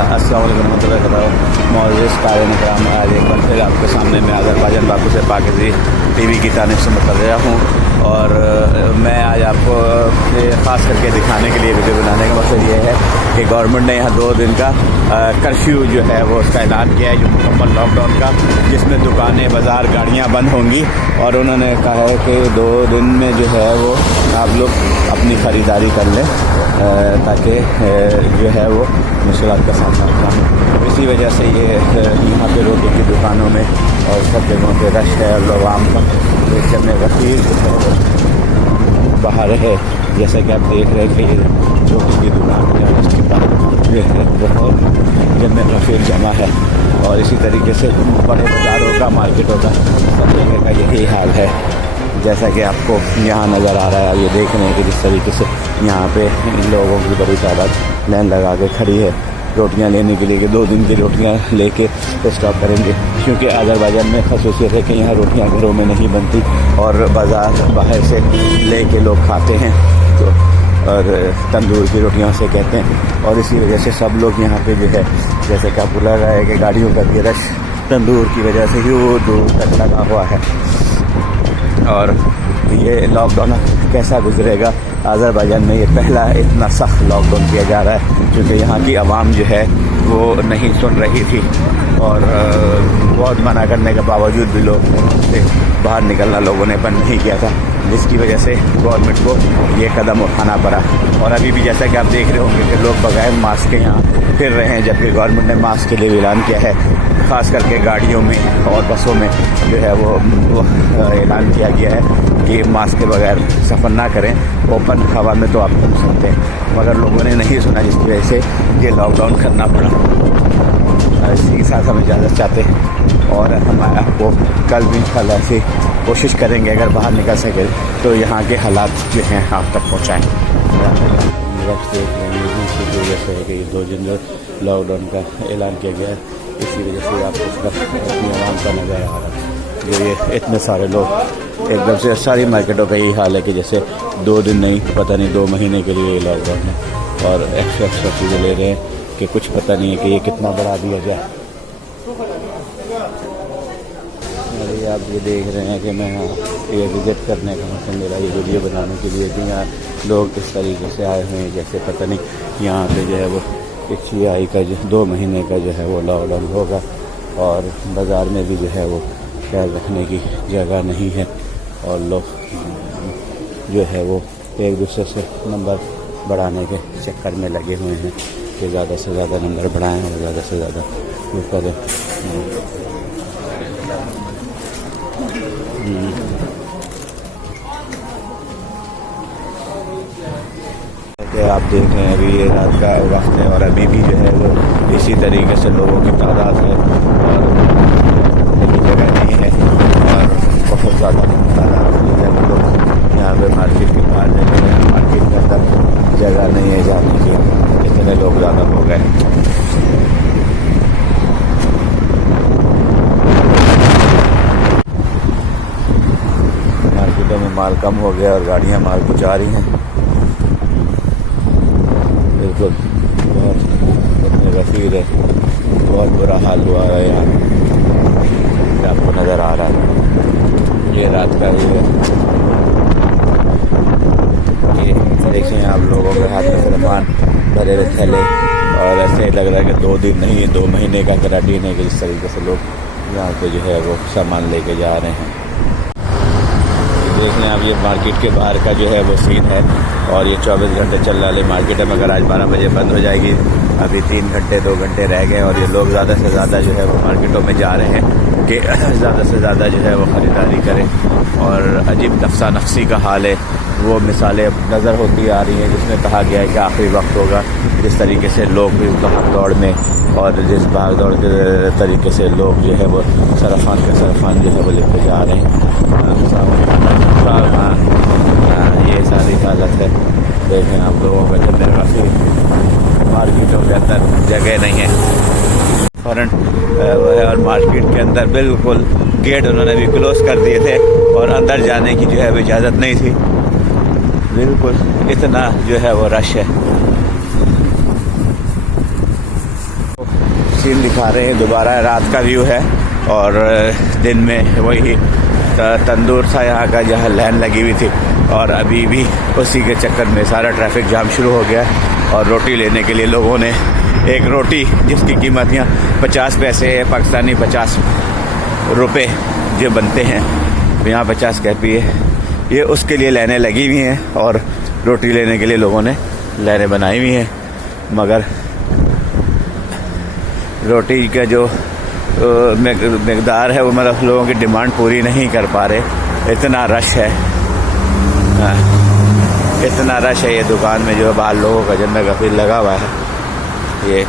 अस्सलाम वालेकुम रहमतुल्लाहि व बरकातहू। मौजूद क़ारिन किराम, आज एक बार फिर आपके सामने मैं अज़रबैजान बाकू से पाकिज़ी टीवी की जानिब से मुतल्लिया हूँ। और मैं आज आपको ख़ास करके दिखाने के लिए वीडियो बनाने का मकसद ये है कि गवर्नमेंट ने यहाँ 2 दिन का कर्फ्यू जो है वो उसका ऐलान किया है, जो मुकम्मल लॉकडाउन का, जिसमें दुकानें, बाज़ार, गाड़ियाँ बंद होंगी। और उन्होंने कहा है कि 2 दिन में जो है वो आप लोग अपनी ख़रीदारी कर लें ताकि जो है वो मुश्किलात का सामना करना हो। इसी वजह से ये यहाँ पे रोटी की दुकानों में और सब जगहों पे रश है और लोग आम का जमे गफीर जो है वो बाहर है। जैसा कि आप देख रहे हैं कि ये रोटी की दुकान है, उसके बाद जो है बहुत जमे गफीर जमा है। और इसी तरीके से बड़े बाज़ारों का, मार्केटों का, सब जगह का यही हाल है। जैसा कि आपको यहाँ नज़र आ रहा है, ये देख रहे हैं कि जिस तरीके से यहाँ पे लोगों की बड़ी तादाद लाइन लगा के खड़ी है रोटियाँ लेने के लिए कि 2 दिन की रोटियाँ लेके स्टॉप करेंगे। क्योंकि अज़रबैजान में ख़ासियत है कि यहाँ रोटियाँ घरों में नहीं बनती और बाज़ार बाहर से लेके लोग खाते हैं, तो और तंदूर की रोटियाँ से कहते हैं। और इसी वजह से सब लोग यहाँ पे जो है, जैसे कि आपको लग रहा है कि गाड़ियों का भी रश तंदूर की वजह से ही वो दूर तक लगा हुआ है। और ये लॉकडाउन कैसा गुजरेगा, अज़रबैजान में ये पहला इतना सख्त लॉकडाउन किया जा रहा है, क्योंकि यहाँ की आवाम जो है वो नहीं सुन रही थी। और बहुत मना करने के बावजूद भी लोग से बाहर निकलना लोगों ने बंद नहीं किया था, जिसकी वजह से गवर्नमेंट को ये कदम उठाना पड़ा। और अभी भी जैसा कि आप देख रहे होंगे कि लोग बगैर मास्क के यहाँ फिर रहे हैं, जबकि गवर्नमेंट ने मास्क के लिए ऐलान किया है। ख़ास करके गाड़ियों में और बसों में जो है वो ऐलान किया गया है कि मास्क के बगैर सफ़र ना करें। ओपन हवा में तो आप घूम सकते हैं, मगर लोगों ने नहीं सुना, जिसकी वजह से ये लॉकडाउन करना पड़ा। इसी के साथ हम इजाज़त चाहते हैं और हम आपको कल भी इंशाल्लाह ऐसे कोशिश करेंगे, अगर बाहर निकल सके तो यहाँ के हालात जो हैं आप तक पहुँचाएँ। वक्त देख रहे हैं इसी वजह से है कि ये 2 दिन लॉकडाउन का ऐलान किया गया है। इसी वजह से आपको सिर्फ अपनी आवाम का नज़र आ रहा है, जो ये इतने सारे लोग एकदम से, सारी मार्केटों का यही हाल है कि जैसे 2 दिन नहीं, पता नहीं 2 महीने के लिए लॉकडाउन है। और एक्स्ट्रा चीज़ें ले रहे हैं कि कुछ पता नहीं है कि ये कितना बढ़ा दिया जाए। अरे आप ये देख रहे हैं कि मैं ये विज़िट करने का मतलब मेरा ये वीडियो बनाने के लिए भी यहाँ लोग इस तरीके से आए हुए हैं जैसे पता नहीं यहाँ पे जो है वो CI का जो 2 महीने का जो है वो लॉकडाउन होगा। और बाज़ार में भी जो है वो ख्याल रखने की जगह नहीं है और लोग जो है वो एक दूसरे से नंबर बढ़ाने के चक्कर में लगे हुए हैं कि ज़्यादा से ज़्यादा नंबर बढ़ाएं और ज़्यादा से ज़्यादा वो करें। आप देख रहे हैं अभी ये रात का वक्त है और अभी भी जो है वो इसी तरीके से लोगों की तादाद है और जगह नहीं है और बहुत ज़्यादा तादाद है। लोग यहाँ पे मार्केट के बाहर निकल रहे हैं, मार्केट के अंदर जगह नहीं है जाने की, इतने लोग ज़्यादा हो गए। मार्केटों में माल कम हो गया और गाड़ियाँ माल पहुँचा रही हैं। बिल्कुल बहुत इतने गफीर है, बहुत बुरा हाल हुआ है यहाँ, आपको नज़र आ रहा है। ये रात का ही है, ये देखें आप लोगों के हाथ में सामान भरे हुए थैले और ऐसे लग रहा है कि 2 दिन नहीं 2 महीने का कैरेंटीन है कि जिस तरीके से लोग यहाँ पे जो है वो सामान लेके जा रहे हैं। देख लें आप, ये मार्केट के बाहर का जो है वो सीन है और ये 24 घंटे चलने वाली मार्केट है, मगर आज 12 बजे बंद हो जाएगी। अभी 3 घंटे 2 घंटे रह गए और ये लोग ज़्यादा से ज़्यादा जो है वो मार्केटों में जा रहे हैं कि ज़्यादा से ज़्यादा जो है वो ख़रीदारी करें। और अजीब नफ्सा नफसी का हाल है, वो मिसालें नज़र होती आ रही हैं जिसमें कहा गया है कि आखिरी वक्त होगा। जिस तरीके से लोग भी भाग दौड़ में और जिस भाग दौड़ के तरीके से लोग जो है वो सरफान का सरफान जो है वो लेते जा रहे हैं। ये सारी हालत है, देखें आप लोगों का जब काफ़ी मार्केटों के अंदर जगह नहीं है फ्रंट और मार्केट के अंदर बिल्कुल गेट उन्होंने भी क्लोज़ कर दिए थे और अंदर जाने की जो है वो इजाज़त नहीं थी। बिल्कुल इतना जो है वो रश है। सीन दिखा रहे हैं दोबारा। रात का व्यू है और दिन में वही तंदूर था यहाँ का जहाँ लाइन लगी हुई थी, और अभी भी उसी के चक्कर में सारा ट्रैफिक जाम शुरू हो गया। और रोटी लेने के लिए लोगों ने एक रोटी जिसकी कीमत यहाँ 50 पैसे है, पाकिस्तानी 50 रुपये जो बनते हैं, यहाँ 50 कैपी है, ये उसके लिए लाइनें लगी हुई हैं और रोटी लेने के लिए लोगों ने लाइनें बनाई हुई हैं। मगर रोटी का जो मकदार है वो मतलब लोगों की डिमांड पूरी नहीं कर पा रहे, इतना रश है। इतना रश है ये दुकान में, जो बाहर लोगों का जन्नत का फील लगा हुआ है। ये